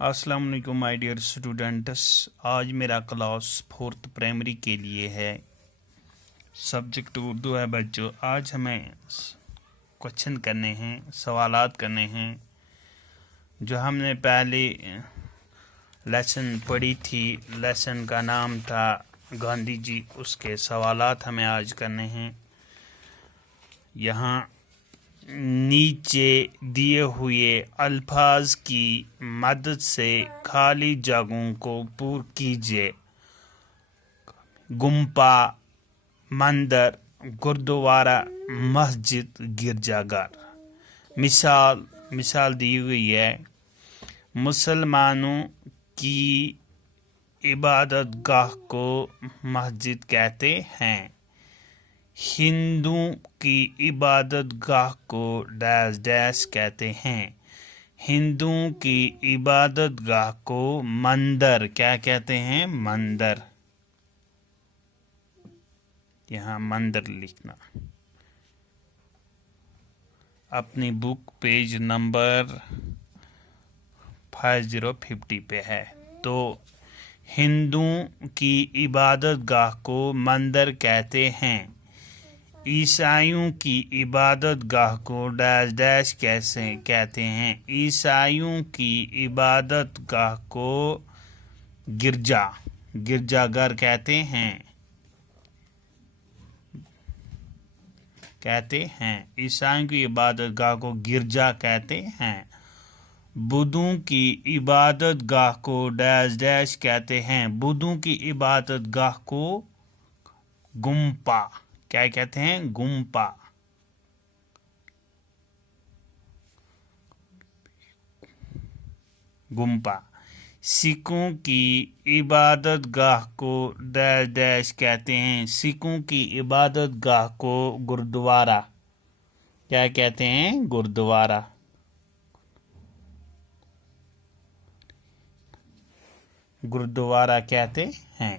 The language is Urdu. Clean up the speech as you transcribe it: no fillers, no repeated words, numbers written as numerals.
السلام علیکم مائی ڈیئر اسٹوڈنٹس. آج میرا کلاس 4th پرائمری کے لیے ہے. سبجیکٹ اردو ہے بچوں. آج ہمیں کوشچن کرنے ہیں، سوالات کرنے ہیں جو ہم نے پہلے لیسن پڑھی تھی. لیسن کا نام تھا گاندھی جی. اس کے سوالات ہمیں آج کرنے ہیں. یہاں نیچے دیے ہوئے الفاظ کی مدد سے خالی جگہوں کو پر کیجیے. گمپا، مندر، گردوارہ، مسجد، گرجا گھر. مثال دی ہوئی ہے. مسلمانوں کی عبادت گاہ کو مسجد کہتے ہیں. ہندوؤں کی عبادت گاہ کو ڈیش ڈیش کہتے ہیں. ہندوؤں کی عبادت گاہ کو مندر کیا کہتے ہیں؟ مندر. یہاں مندر لکھنا. اپنی بک پیج نمبر 5050 پہ ہے. تو ہندوؤں کی عبادت گاہ کو مندر کہتے ہیں. عیسائیوں کی عبادت گاہ کو ڈیش ڈیش کیسے کہتے ہیں؟ عیسائیوں کی عبادت گاہ کو گرجا گھر کہتے ہیں. عیسائیوں کی عبادت گاہ کو گرجا کہتے ہیں. بدھوں کی عبادت گاہ کو ڈیش ڈیش کہتے ہیں. بدھوں کی عبادت گاہ کو گمپا کیا کہتے ہیں؟ گمپا. سکھوں کی عبادت گاہ کو ڈیش ڈیش کہتے ہیں. سکھوں کی عبادت گاہ کو گردوارہ کیا کہتے ہیں؟ گردوارہ. گردوارہ کہتے ہیں.